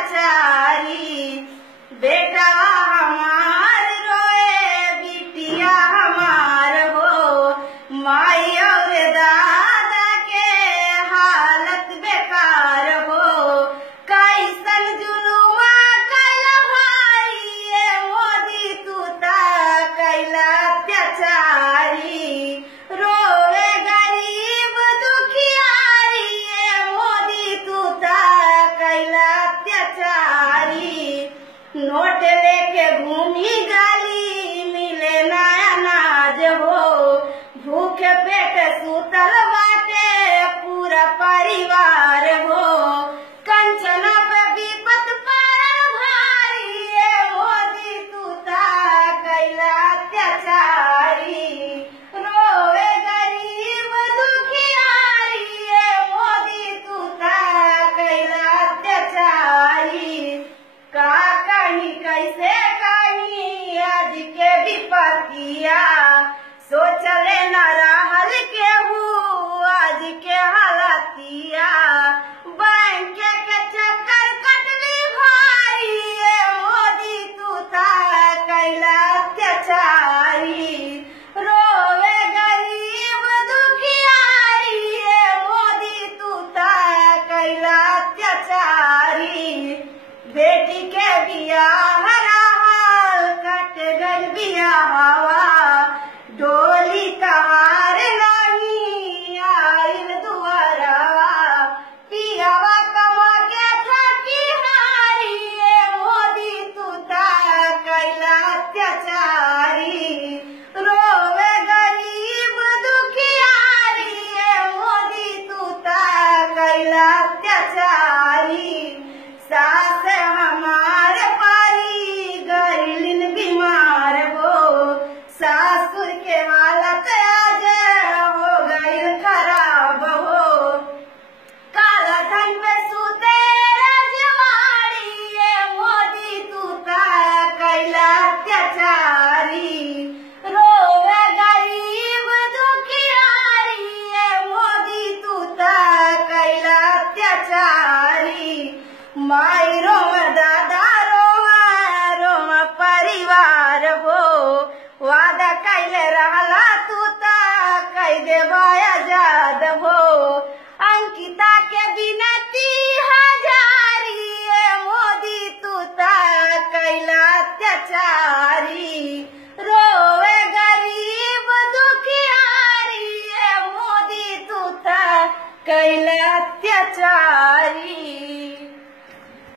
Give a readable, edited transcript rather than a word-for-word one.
अत्याचारी। बेटा हमार रोए बिटिया हमार हो, माई और दादा के हालत बेकार हो। कैसन जुलुमा कैला भारी ये मोदी तू ता कैला अत्याचारी। रोवे गरीब दुखियारी ये मोदी तू ता कैला अत्याचारी। नोट लेके घूमी गाली मिले ना अनाज हो, भूखे पेट सुतल बाटे पूरा परिवार हो। कंचन पे विपत पड़ल भारी ये मोदी तू ता कैला अत्याचारी। रोवे गरीब दुखियारी ये मोदी तू ता कैला अत्याचारी। का कहीं कैसे कहीं आज के विपतिया, सोचले न रहल केहू आज के हालतिया। बैंक के चक्कर कटली भारी ये मोदी तू ता कैला अत्याचारी। रोवे गरीब दुखियारी ये मोदी तू ता कैला अत्याचारी। बेटी के बियाह रहल कट गइल बियाहवा, डोली कहार नहीं आइल दुआरवा। पियावा कमा के थकी हारी ये मोदी तू ता कैला अत्याचारी। रोवे गरीब दुखियारी ये मोदी तू ता कैला अत्याचारी। सास हमार पारी गइलिन बीमार हो, सासुर के हालत आज हो गइल खराब हो। काला धन पे सूते रजवाड़ी ये मोदी तू ता कैला अत्याचारी। रोवे गरीब दुखियारी ये मोदी तू ता कैला अत्याचारी। माई रोवा दादा रोवा रोवा परिवार हो, वादा कैले रहला तू ता कई देवा आजाद हो। अंकिता के विनती हजारी ये मोदी तू ता कैला अत्याचारी। रोवे गरीब दुखियारी ये मोदी तू ता कैला अत्याचारी।